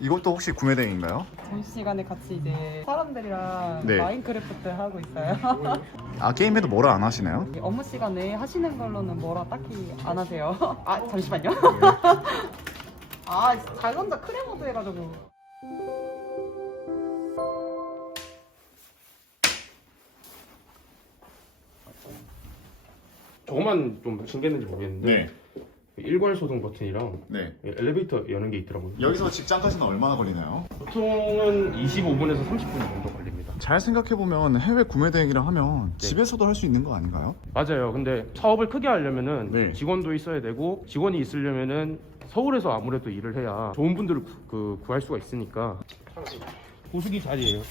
이것도 혹시 구매대행인가요? 점심시간에 같이 이제 사람들이랑 네. 마인크래프트 하고 있어요. 아 게임에도 뭐라 안 하시나요? 업무 시간에 하시는 걸로는 뭐라 딱히 안 하세요. 아 잠시만요. 아 자전자 크레모드 해가지고. 저거만 좀 신기했는지 모르겠는데 일괄 소등 버튼이랑 네. 엘리베이터 여는 게 있더라고요. 여기서 직장까지는 얼마나 걸리나요? 보통은 25분에서 30분 정도 걸립니다. 잘 생각해보면 해외 구매대행이라 하면 네. 집에서도 할 수 있는 거 아닌가요? 맞아요. 근데 사업을 크게 하려면은 네. 직원도 있어야 되고 직원이 있으려면은 서울에서 아무래도 일을 해야 좋은 분들을 구할 수가 있으니까 보수기 자리예요.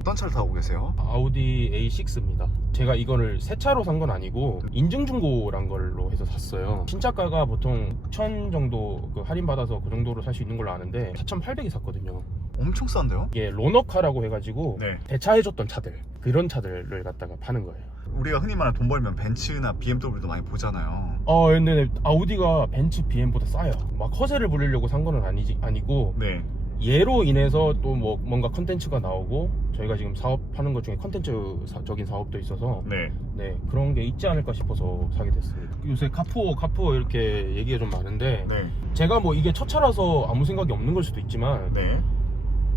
어떤 차를 타고 계세요? 아우디 A6입니다. 제가 이거를 새 차로 산 건 아니고 인증중고란 걸로 해서 샀어요. 신차가가 보통 6,000 정도 할인 받아서 그 정도로 살 수 있는 걸로 아는데 4,800에 샀거든요. 엄청 싼데요? 이게 로너카라고 해가지고 네. 대차해줬던 차들 그런 차들을 갖다가 파는 거예요. 우리가 흔히 말하는 돈 벌면 벤츠나 BMW도 많이 보잖아요. 근데 아우디가 벤츠 BM보다 싸요. 막 허세를 부리려고 산 거는 아니고 네. 얘로 인해서 또 뭐 뭔가 컨텐츠가 나오고 저희가 지금 사업하는 것 중에 컨텐츠적인 사업도 있어서 네. 네 그런 게 있지 않을까 싶어서 사게 됐습니다. 요새 카푸어 이렇게 얘기가 좀 많은데 네. 제가 뭐 이게 첫 차라서 아무 생각이 없는 걸 수도 있지만 네.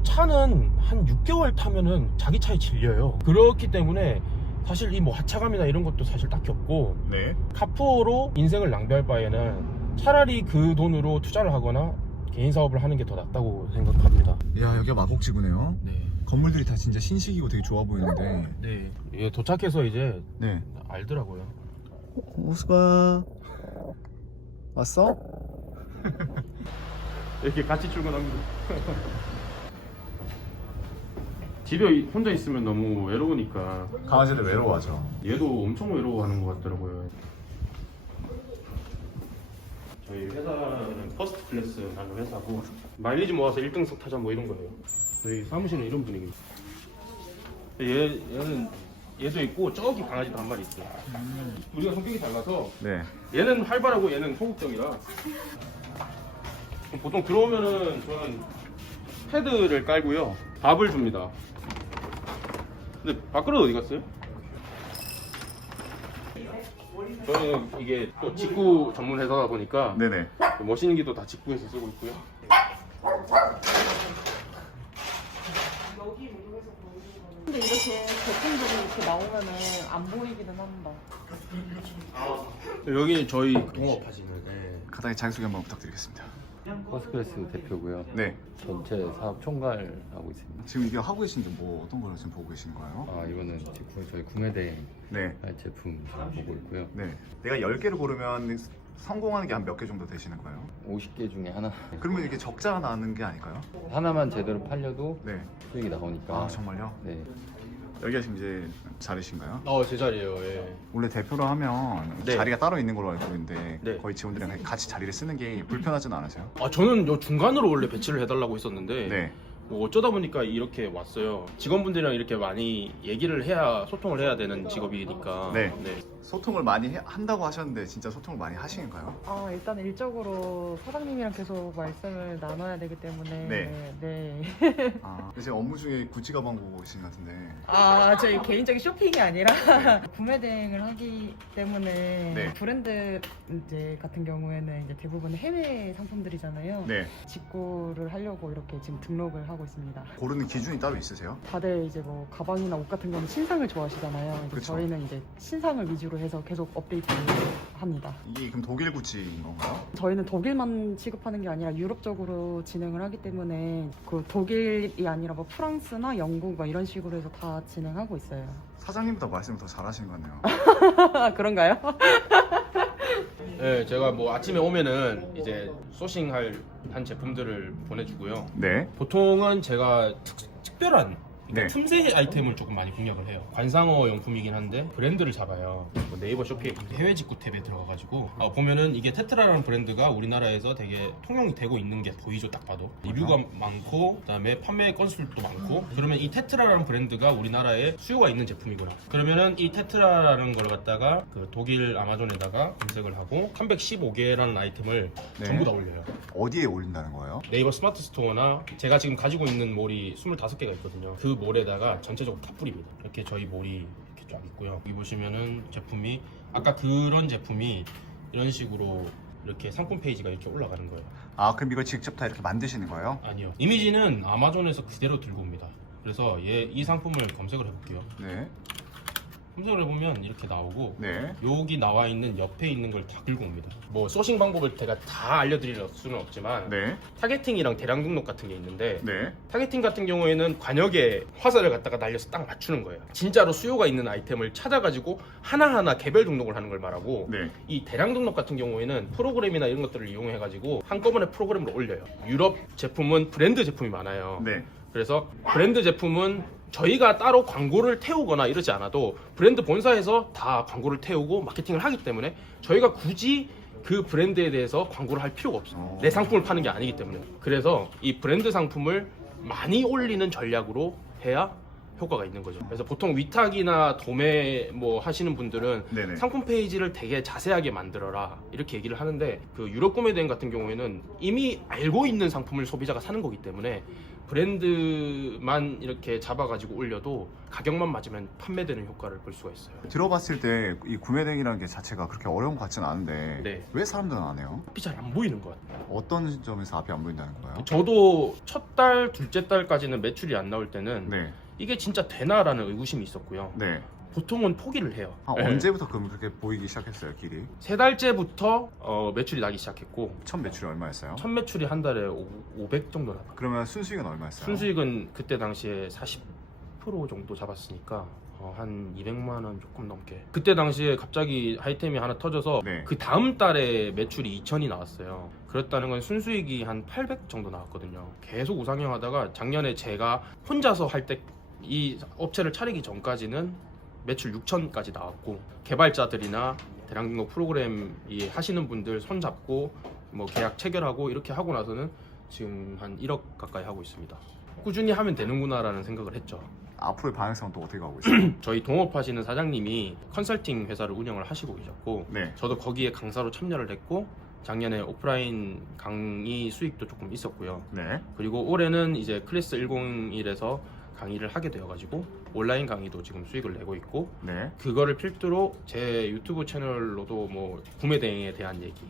차는 한 6개월 타면은 자기 차에 질려요. 그렇기 때문에 사실 이 뭐 하차감이나 이런 것도 사실 딱히 없고 네. 카푸어로 인생을 낭비할 바에는 차라리 그 돈으로 투자를 하거나 개인 사업을 하는 게 더 낫다고 생각합니다. 야 여기가 마곡지구네요. 네. 건물들이 다 진짜 신식이고 되게 좋아 보이는데. 네. 예, 도착해서 이제 네. 알더라고요. 호수가 왔어? 이렇게 같이 출근합니다. 집에 혼자 있으면 너무 외로우니까 강아지들 외로워하죠. 얘도 엄청 외로워하는 것 같더라고요. 저희 회사는 퍼스트 클래스 하는 회사고 마일리지 모아서 1등석 타자 뭐 이런 거예요. 저희 사무실은 이런 분위기입니다. 얘도 있고 저기 강아지도 한 마리 있어요. 우리가 성격이 달라서 네. 얘는 활발하고 얘는 소극적이라 보통 들어오면은 저는 패드를 깔고요 밥을 줍니다. 근데 밥그릇 어디 갔어요? 저는 이게 또 직구 전문 회사다 보니까 네네. 머신기도 다 직구해서 쓰고 있고요. 근데 이렇게 제품들이 이렇게 나오면은 안 보이기는 한다. 여기 저희 동업하시는 간단히 자기소개 한번 부탁드리겠습니다. 퍼스트클래스 대표고요. 네. 전체 사업 총괄하고 있습니다. 지금 이게 하고 계신데 뭐 어떤 걸 지금 보고 계시는 거예요? 이거는 지금 저희 구매대행 네. 할 제품 지금 보고 있고요. 네. 내가 10개를 고르면 성공하는 게 한 몇 개 정도 되시는 거예요? 50개 중에 하나 그러면 이게 적자가 나는 게 아닐까요? 하나만 제대로 팔려도 네. 수익이 나오니까. 아 정말요? 네. 여기가 지금 이제 자리신가요? 제 자리예요. 예. 원래 대표로 하면 네. 자리가 따로 있는 걸로 알고 있는데 네. 거의 직원들이랑 같이 자리를 쓰는 게 불편하지는 않으세요? 저는 요 중간으로 원래 배치를 해달라고 했었는데 네. 뭐 어쩌다 보니까 이렇게 왔어요. 직원분들이랑 이렇게 많이 얘기를 해야 소통을 해야 되는 직업이니까. 네. 소통을 많이 한다고 하셨는데 진짜 소통을 많이 하시는가요? 일단 일적으로 사장님이랑 계속 말씀을 나눠야 되기 때문에 네. 아, 근데 제가 업무 중에 구찌 가방 보고 계신 것 같은데. 저희 개인적인 쇼핑이 아니라 구매 대행을 하기 때문에 네. 브랜드 이제 같은 경우에는 이제 대부분 해외 상품들이잖아요. 네. 직구를 하려고 이렇게 지금 등록을 하고 있습니다. 고르는 기준이 따로 있으세요? 다들 이제 뭐 가방이나 옷 같은 경우는 신상을 좋아하시잖아요. 이제 그쵸. 저희는 이제 신상을 위주로 해서 계속 업데이트를 합니다. 이게 그럼 독일 구찌인 건가요? 저희는 독일만 취급하는 게 아니라 유럽적으로 진행을 하기 때문에 그 독일이 아니라 뭐 프랑스나 영국 막 이런 식으로 해서 다 진행하고 있어요. 사장님보다 말씀을 더 잘하시는 것 같네요. 그런가요? 네, 제가 뭐 아침에 오면은 이제 소싱할 한 제품들을 보내주고요. 네. 보통은 제가 특별한 그러니까 네. 틈새 아이템을 조금 많이 공략을 해요. 관상어 용품이긴 한데 브랜드를 잡아요. 뭐 네이버 쇼핑 해외 직구 탭에 들어가가지고 보면은 이게 테트라라는 브랜드가 우리나라에서 되게 통용이 되고 있는 게 보이죠. 딱 봐도 리뷰가 많고 그다음에 판매 건수도 많고 그러면 이 테트라라는 브랜드가 우리나라에 수요가 있는 제품이구나. 그러면은 이 테트라라는 걸 갖다가 그 독일 아마존에다가 검색을 하고 315개라는 아이템을 네. 전부 다 올려요. 어디에 올린다는 거예요? 네이버 스마트 스토어나 제가 지금 가지고 있는 몰이 25개가 있거든요. 그 몰에다가 전체적으로 다 뿌립니다. 이렇게 저희 몰이 이렇게 쫙 있고요. 여기 보시면은 제품이 아까 그런 제품이 이런 식으로 이렇게 상품 페이지가 이렇게 올라가는 거예요. 아, 그럼 이걸 직접 다 이렇게 만드시는 거예요? 아니요. 이미지는 아마존에서 그대로 들고 옵니다. 그래서 이 상품을 검색을 해볼게요. 네. 검색을 해보면 이렇게 나오고 네. 여기 나와 있는 옆에 있는 걸 다 긁고 옵니다. 뭐 소싱 방법을 제가 다 알려드릴 수는 없지만 네. 타겟팅이랑 대량 등록 같은 게 있는데 네. 타겟팅 같은 경우에는 관역에 화살을 갖다가 날려서 딱 맞추는 거예요. 진짜로 수요가 있는 아이템을 찾아가지고 하나하나 개별 등록을 하는 걸 말하고 네. 이 대량 등록 같은 경우에는 프로그램이나 이런 것들을 이용해가지고 한꺼번에 프로그램을 올려요. 유럽 제품은 브랜드 제품이 많아요. 네. 그래서 브랜드 제품은 저희가 따로 광고를 태우거나 이러지 않아도 브랜드 본사에서 다 광고를 태우고 마케팅을 하기 때문에 저희가 굳이 그 브랜드에 대해서 광고를 할 필요가 없어요. 내 상품을 파는 게 아니기 때문에. 그래서 이 브랜드 상품을 많이 올리는 전략으로 해야 효과가 있는 거죠. 그래서 보통 위탁이나 도매 뭐 하시는 분들은 네네. 상품 페이지를 되게 자세하게 만들어라 이렇게 얘기를 하는데 그 유럽 구매 대행 같은 경우에는 이미 알고 있는 상품을 소비자가 사는 거기 때문에 브랜드만 이렇게 잡아가지고 올려도 가격만 맞으면 판매되는 효과를 볼 수가 있어요. 들어봤을 때 이 구매대행이라는 게 자체가 그렇게 어려운 것 같지는 않은데 네. 왜 사람들은 안 해요? 앞이 잘 안 보이는 것 같아요. 어떤 점에서 앞이 안 보인다는 거예요? 저도 첫 달, 둘째 달까지는 매출이 안 나올 때는 네. 이게 진짜 되나라는 의구심이 있었고요. 네. 보통은 포기를 해요. 아, 네. 언제부터 그럼 그렇게 보이기 시작했어요, 길이? 세 달째부터 매출이 나기 시작했고 첫 매출이 얼마였어요? 첫 매출이 한 달에 500 정도 나요. 그러면 순수익은 얼마였어요? 순수익은 그때 당시에 40% 정도 잡았으니까 한 200만 원 조금 넘게. 그때 당시에 갑자기 아이템이 하나 터져서 네. 그 다음 달에 매출이 2천이 나왔어요. 그랬다는 건 순수익이 한 800 정도 나왔거든요. 계속 우상향하다가 작년에 제가 혼자서 할 때 이 업체를 차리기 전까지는 매출 6천까지 나왔고 개발자들이나 대량 등록 프로그램 하시는 분들 손잡고 뭐 계약 체결하고 이렇게 하고 나서는 지금 한 1억 가까이 하고 있습니다. 꾸준히 하면 되는구나라는 생각을 했죠. 앞으로의 방향성은 또 어떻게 가고 있어요? 저희 동업하시는 사장님이 컨설팅 회사를 운영을 하시고 계셨고 네. 저도 거기에 강사로 참여를 했고 작년에 오프라인 강의 수익도 조금 있었고요. 네. 그리고 올해는 이제 클래스 101에서 강의를 하게 되어가지고 온라인 강의도 지금 수익을 내고 있고 네. 그거를 필두로 제 유튜브 채널로도 뭐 구매 대행에 대한 얘기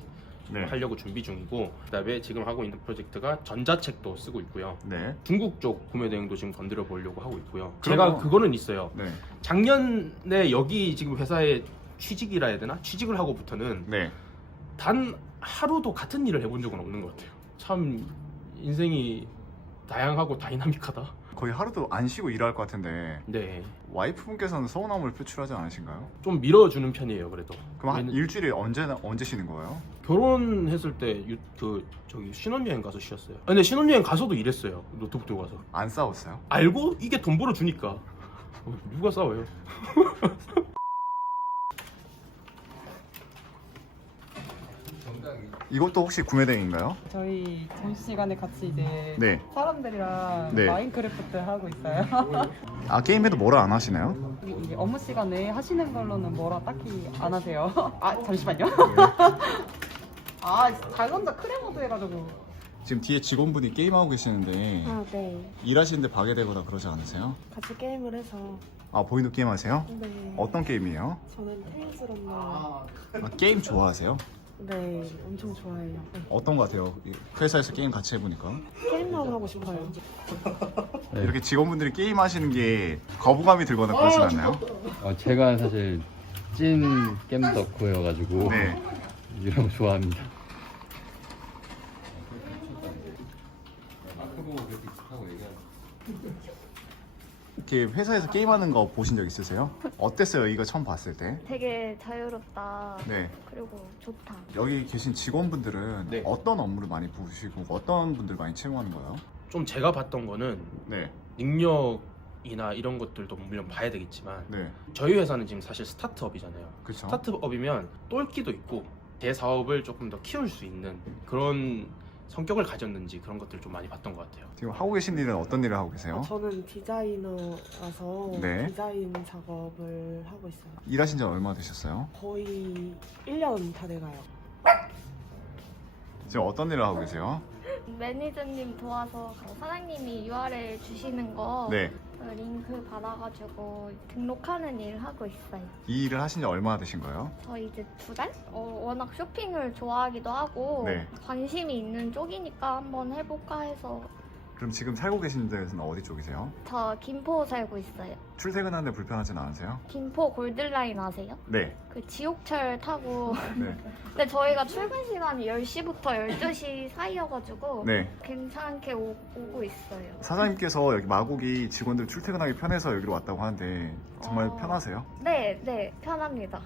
네. 하려고 준비 중이고 그다음에 지금 하고 있는 프로젝트가 전자책도 쓰고 있고요. 네. 중국 쪽 구매 대행도 지금 건드려 보려고 하고 있고요. 그러면- 제가 그거는 있어요. 네. 작년에 여기 지금 회사에 취직이라 해야 되나? 취직을 하고부터는 네. 단 하루도 같은 일을 해본 적은 없는 것 같아요. 참 인생이 다양하고 다이나믹하다. 거의 하루도 안 쉬고 일할 것 같은데 네, 와이프분께서는 서운함을 표출하지 않으신가요? 좀 밀어주는 편이에요. 그래도 그럼 한 왜냐면 일주일에 언제 쉬는 거예요? 결혼했을 때 저기 신혼여행 가서 쉬었어요. 근데 신혼여행 가서도 일했어요. 노트북 들고 가서. 안 싸웠어요? 알고 이게 돈 벌어주니까 누가 싸워요? 이것도 혹시 구매대행인가요? 저희 점심시간에 같이 이제 네. 사람들이랑 네. 마인크래프트 하고 있어요. 아, 게임에도 뭐라 안 하시나요? 이게 업무 시간에 하시는 걸로는 뭐라 딱히 안 하세요. 아 잠시만요. 아 자전자 크레모드 해가지고. 지금 뒤에 직원분이 게임하고 계시는데 아, 네. 일하시는데 방해되거나 그러지 않으세요? 같이 게임을 해서. 아, 보이는 게임 하세요? 네. 어떤 게임이에요? 저는 테일즈 런너. 아, 게임 좋아하세요? 네, 엄청 좋아해요. 어떤 거 같아요? 이 회사에서 게임 같이 해보니까 게임만 하고 싶어요. 네. 이렇게 직원분들이 게임 하시는 게 거부감이 들거나 그러진 않나요? 제가 사실 찐 게임 덕후여가지고 네. 이런 거 좋아합니다. 이렇게 회사에서 게임하는 거 보신 적 있으세요? 어땠어요? 이거 처음 봤을 때? 되게 자유롭다. 네. 그리고 좋다. 여기 계신 직원분들은 네. 어떤 업무를 많이 보시고 어떤 분들 많이 채용하는 거예요? 좀 제가 봤던 거는 네. 능력이 이나 이런 것들도 물론 봐야 되겠지만 네, 저희 회사는 지금 사실 스타트업이잖아요. 그렇죠. 스타트업이면 똘끼도 있고 제 사업을 조금 더 키울 수 있는 그런 성격을 가졌는지 그런 것들 좀 많이 봤던 것 같아요. 지금 하고 계신 일은 어떤 일을 하고 계세요? 저는 디자이너라서 네. 디자인 작업을 하고 있어요. 일하신 지 얼마 되셨어요? 거의 1년 다 돼가요. 지금 어떤 일을 하고 계세요? 매니저님 도와서 사장님이 URL 주시는 거 네, 그 링크 받아가지고 등록하는 일 하고 있어요. 이 일을 하신 지 얼마나 되신 거예요? 저 이제 2달? 워낙 쇼핑을 좋아하기도 하고 네. 관심이 있는 쪽이니까 한번 해볼까 해서. 그럼 지금 살고 계신 데는 어디 쪽이세요? 저 김포 살고 있어요. 출퇴근하는데 불편하진 않으세요? 김포 골드라인 아세요? 네, 그 지옥철 타고 네, 근데 저희가 출근 시간이 10시부터 12시 사이여가지고 네. 괜찮게 오고 있어요. 사장님께서 여기 마곡이 직원들 출퇴근하기 편해서 여기로 왔다고 하는데 정말 편하세요? 네, 네, 편합니다.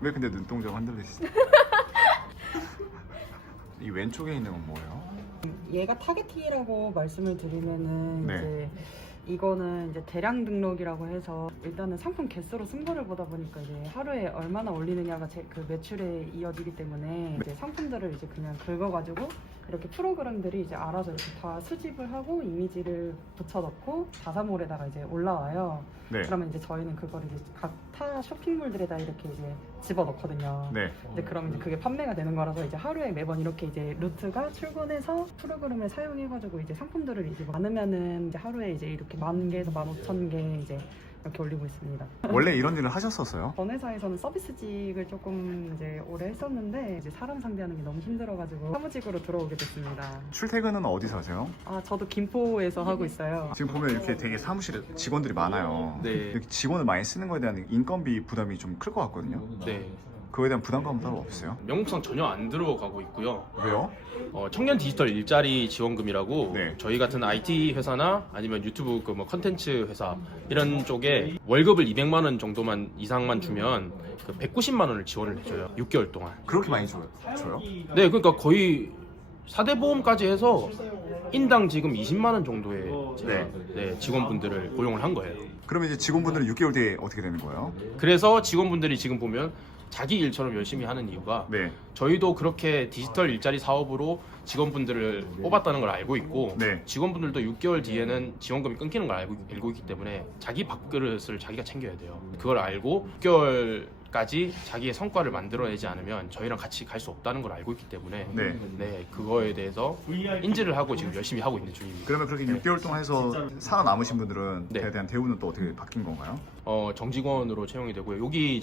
왜 근데 눈동자가 흔들리시죠? 이 왼쪽에 있는 건 뭐예요? 얘가 타겟팅이라고 말씀을 드리면은 네. 이제 이거는 이제 대량 등록이라고 해서 일단은 상품 개수로 승부를 보다 보니까 이제 하루에 얼마나 올리느냐가 그 매출에 이어지기 때문에 이제 상품들을 이제 그냥 긁어가지고 이렇게 프로그램들이 이제 알아서 이렇게 다 수집을 하고 이미지를 붙여넣고 자사몰에다가 이제 올라와요. 네, 그러면 이제 저희는 그걸 이제 각 타 쇼핑몰들에다 이렇게 이제 집어넣거든요. 네. 근데 그럼 이제 그게 판매가 되는 거라서 이제 하루에 매번 이렇게 이제 루트가 출근해서 프로그램을 사용해가지고 이제 상품들을 이제 많으면은 이제 하루에 이제 이렇게 10,000개에서 15,000개 이제 이렇게 올리고 있습니다. 원래 이런 일을 하셨었어요? 전 회사에서는 서비스직을 조금 이제 오래 했었는데 이제 사람 상대하는 게 너무 힘들어가지고 사무직으로 들어오게 됐습니다. 출퇴근은 어디서 하세요? 아 저도 김포에서 하고 있어요. 지금 보면 이렇게 되게 사무실에 직원들이 많아요. 네. 이렇게 직원을 많이 쓰는 거에 대한 인건비 부담이 좀 클 것 같거든요. 네. 그거에 대한 부담감은 따로 없어요? 명목상 전혀 안 들어가고 있고요. 왜요? 청년 디지털 일자리 지원금이라고 네. 저희 같은 IT 회사나 아니면 유튜브 그 뭐 컨텐츠 회사 이런 쪽에 월급을 200만 원 정도만 이상만 주면 그 190만 원을 지원을 해줘요. 6개월 동안. 그렇게 많이 줘요? 네, 그러니까 거의 4대 보험까지 해서 인당 지금 20만 원 정도의 제가 네, 직원분들을 고용을 한 거예요. 그러면 이제 직원분들은 6개월 뒤에 어떻게 되는 거예요? 그래서 직원분들이 지금 보면 자기 일처럼 열심히 하는 이유가 네, 저희도 그렇게 디지털 일자리 사업으로 직원분들을 뽑았다는 걸 알고 있고 네. 직원분들도 6개월 뒤에는 지원금이 끊기는 걸 알고 있기 때문에 자기 밥그릇을 자기가 챙겨야 돼요. 그걸 알고 6개월까지 자기의 성과를 만들어내지 않으면 저희랑 같이 갈 수 없다는 걸 알고 있기 때문에 네. 그거에 대해서 인지를 하고 지금 열심히 하고 있는 중입니다. 그러면 그렇게 6개월 동안 해서 살아남으신 분들은 네. 에 대한 대우는 또 어떻게 바뀐 건가요? 정직원으로 채용이 되고요. 여기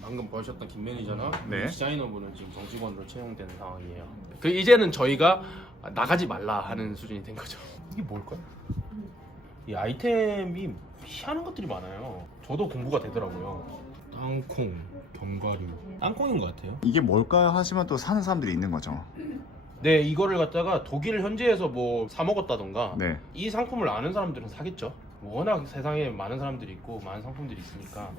방금 보셨던 김 매니저나 네. 디자이너분은 지금 정직원으로 채용되는 상황이에요. 그 이제는 저희가 나가지 말라 하는 수준이 된 거죠. 이게 뭘까요? 이 아이템이 희한한 것들이 많아요. 저도 공부가 되더라고요. 땅콩, 견과류. 땅콩인 것 같아요. 이게 뭘까 하시면 또 사는 사람들이 있는 거죠. 네, 이거를 갖다가 독일 현지에서 뭐 사 먹었다던가 네. 이 상품을 아는 사람들은 사겠죠. 워낙 세상에 많은 사람들이 있고 많은 상품들이 있으니까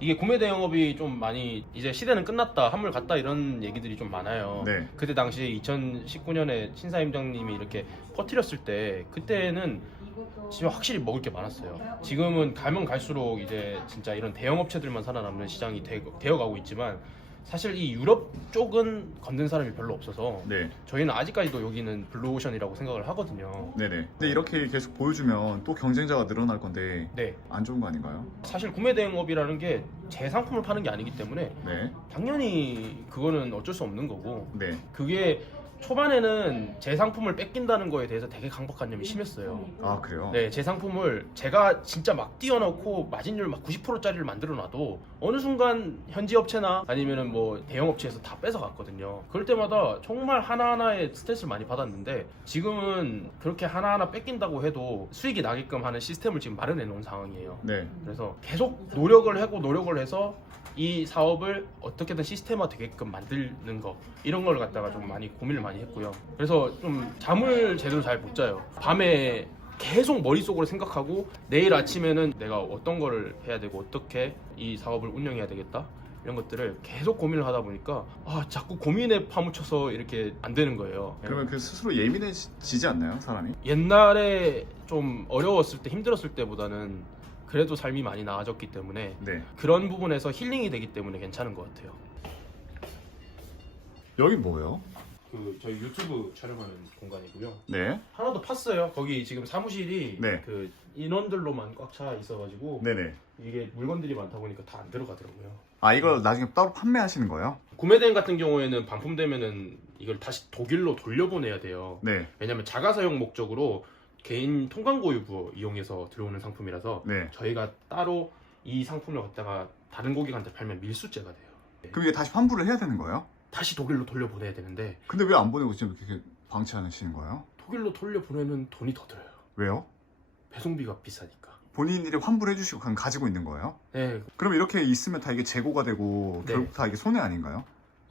이게 구매 대행업이 좀 많이 이제 시대는 끝났다, 한물 갔다 이런 얘기들이 좀 많아요. 네. 그때 당시에 2019년에 신사임당님이 이렇게 퍼뜨렸을 때 그때는 진짜 확실히 먹을 게 많았어요. 지금은 가면 갈수록 이제 진짜 이런 대형업체들만 살아남는 시장이 되어가고 있지만 사실 이 유럽 쪽은 건든 사람이 별로 없어서 네. 저희는 아직까지도 여기는 블루오션이라고 생각을 하거든요. 네네. 근데 이렇게 계속 보여주면 또 경쟁자가 늘어날 건데 네, 안 좋은 거 아닌가요? 사실 구매 대행업이라는 게 제 상품을 파는 게 아니기 때문에 네. 당연히 그거는 어쩔 수 없는 거고 네. 그게 초반에는 제 상품을 뺏긴다는 거에 대해서 되게 강박관념이 심했어요. 아 그래요? 네, 제 상품을 제가 진짜 막 띄워놓고 마진율 막 90%짜리를 만들어놔도 어느 순간 현지 업체나 아니면은 뭐 대형 업체에서 다 뺏어갔거든요. 그럴 때마다 정말 하나하나의 스트레스를 많이 받았는데 지금은 그렇게 하나하나 뺏긴다고 해도 수익이 나게끔 하는 시스템을 지금 마련해 놓은 상황이에요. 네. 그래서 계속 노력을 해서 이 사업을 어떻게든 시스템화 되게끔 만드는 거 이런 걸 갖다가 좀 많이 고민을 많이 했고요. 그래서 좀 잠을 제대로 잘 못 자요. 밤에 계속 머릿속으로 생각하고 내일 아침에는 내가 어떤 거를 해야 되고 어떻게 이 사업을 운영해야 되겠다 이런 것들을 계속 고민을 하다 보니까 자꾸 고민에 파묻혀서 이렇게 안 되는 거예요. 그러면 그 스스로 예민해지지 않나요, 사람이? 옛날에 좀 어려웠을 때 힘들었을 때보다는 그래도 삶이 많이 나아졌기 때문에 네. 그런 부분에서 힐링이 되기 때문에 괜찮은 것 같아요. 여긴 뭐예요? 그 저희 유튜브 촬영하는 공간이고요. 네. 하나 더 팠어요. 거기 지금 사무실이 네. 그 인원들로만 꽉 차 있어가지고 네네. 이게 물건들이 많다 보니까 다 안 들어가더라고요. 아, 이걸 나중에 따로 판매하시는 거예요? 구매대행 같은 경우에는 반품되면은 이걸 다시 독일로 돌려보내야 돼요. 네. 왜냐면 자가사용 목적으로 개인 통관고유부 이용해서 들어오는 상품이라서 네. 저희가 따로 이 상품을 갖다가 다른 고객한테 팔면 밀수죄가 돼요. 그럼 이게 다시 환불을 해야 되는 거예요? 다시 독일로 돌려보내야 되는데 근데 왜 안 보내고 지금 이렇게 방치하시는 거예요? 독일로 돌려보내면 돈이 더 들어요. 왜요? 배송비가 비싸니까. 본인들이 환불해 주시고 그냥 가지고 있는 거예요? 네, 그럼 이렇게 있으면 다 이게 재고가 되고 네. 결국 다 이게 손해 아닌가요?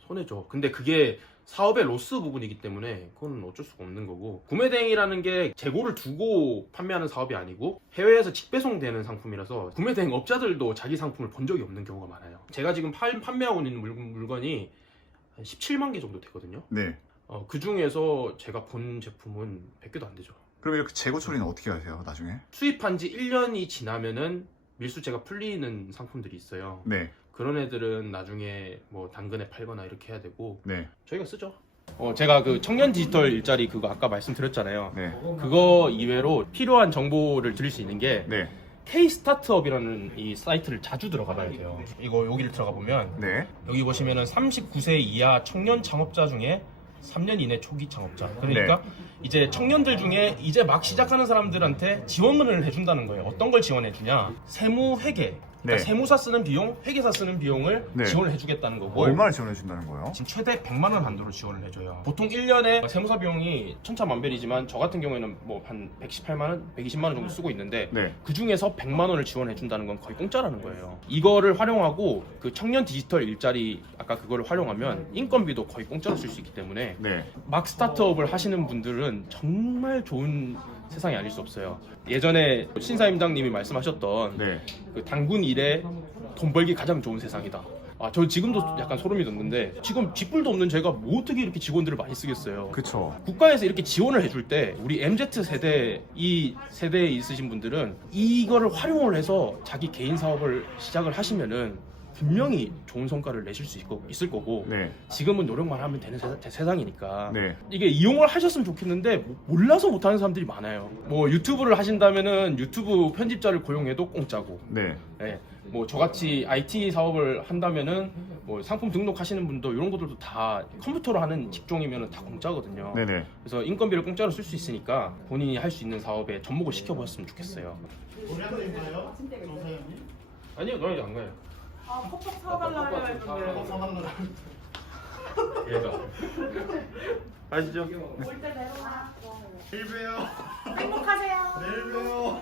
손해죠. 근데 그게 사업의 로스 부분이기 때문에 그건 어쩔 수가 없는 거고, 구매대행이라는 게 재고를 두고 판매하는 사업이 아니고 해외에서 직배송되는 상품이라서 구매대행 업자들도 자기 상품을 본 적이 없는 경우가 많아요. 제가 지금 판매하고 있는 물건이 한 17만 개 정도 되거든요. 네. 그 중에서 제가 본 제품은 100개도 안 되죠. 그럼 이렇게 재고 처리는 어떻게 하세요, 나중에? 수입한 지 1년이 지나면은 밀수죄가 풀리는 상품들이 있어요. 네. 그런 애들은 나중에 뭐 당근에 팔거나 이렇게 해야 되고 네. 저희가 쓰죠. 제가 그 청년 디지털 일자리 그거 아까 말씀드렸잖아요. 네. 그거 이외로 필요한 정보를 드릴 수 있는 게 네. K-스타트업이라는 이 사이트를 자주 들어가 봐야 돼요. 이거 여기를 들어가 보면 네. 여기 보시면은 39세 이하 청년 창업자 중에 3년 이내 초기 창업자. 그러니까 이제 청년들 중에 이제 막 시작하는 사람들한테 지원을 해준다는 거예요. 어떤 걸 지원해주냐? 세무 회계. 그러니까 네. 세무사 쓰는 비용, 회계사 쓰는 비용을 네. 지원을 해주겠다는 거고. 얼마나 지원해 준다는 거예요? 지금 최대 100만 원 한도로 지원을 해줘요. 보통 1년에 세무사 비용이 천차만별이지만 저 같은 경우에는 뭐 한 118만 원, 120만 원 정도 쓰고 있는데 네. 그 중에서 100만 원을 지원해 준다는 건 거의 공짜라는 거예요. 이거를 활용하고 그 청년 디지털 일자리 아까 그거를 활용하면 인건비도 거의 공짜로 쓸 수 있기 때문에 네. 막 스타트업을 하시는 분들은 정말 좋은 세상이 아닐 수 없어요. 예전에 신사임당님이 말씀하셨던 네. 그 단군 일에 돈 벌기 가장 좋은 세상이다. 저 지금도 약간 소름이 돋는데 지금 쥐뿔도 없는 제가 뭐 어떻게 이렇게 직원들을 많이 쓰겠어요. 그쵸. 국가에서 이렇게 지원을 해줄 때 우리 MZ세대 이 세대에 있으신 분들은 이거를 활용을 해서 자기 개인 사업을 시작을 하시면은 분명히 좋은 성과를 내실 수 있을 거고 네. 지금은 노력만 하면 되는 세상이니까 네. 이게 이용을 하셨으면 좋겠는데 몰라서 못하는 사람들이 많아요. 뭐 유튜브를 하신다면은 유튜브 편집자를 고용해도 공짜고, 네. 네. 뭐 저같이 IT 사업을 한다면은 뭐 상품 등록하시는 분도 이런 것들도 다 컴퓨터로 하는 직종이면은 다 공짜거든요. 네네. 그래서 인건비를 공짜로 쓸 수 있으니까 본인이 할 수 있는 사업에 접목을 시켜보셨으면 좋겠어요. 아니요, 그런 안 가요. 컵밥 사달라 했는데. 얘가 아시죠? 올 때 내려와. 내일 봬요. 행복하세요. 내일 봬요.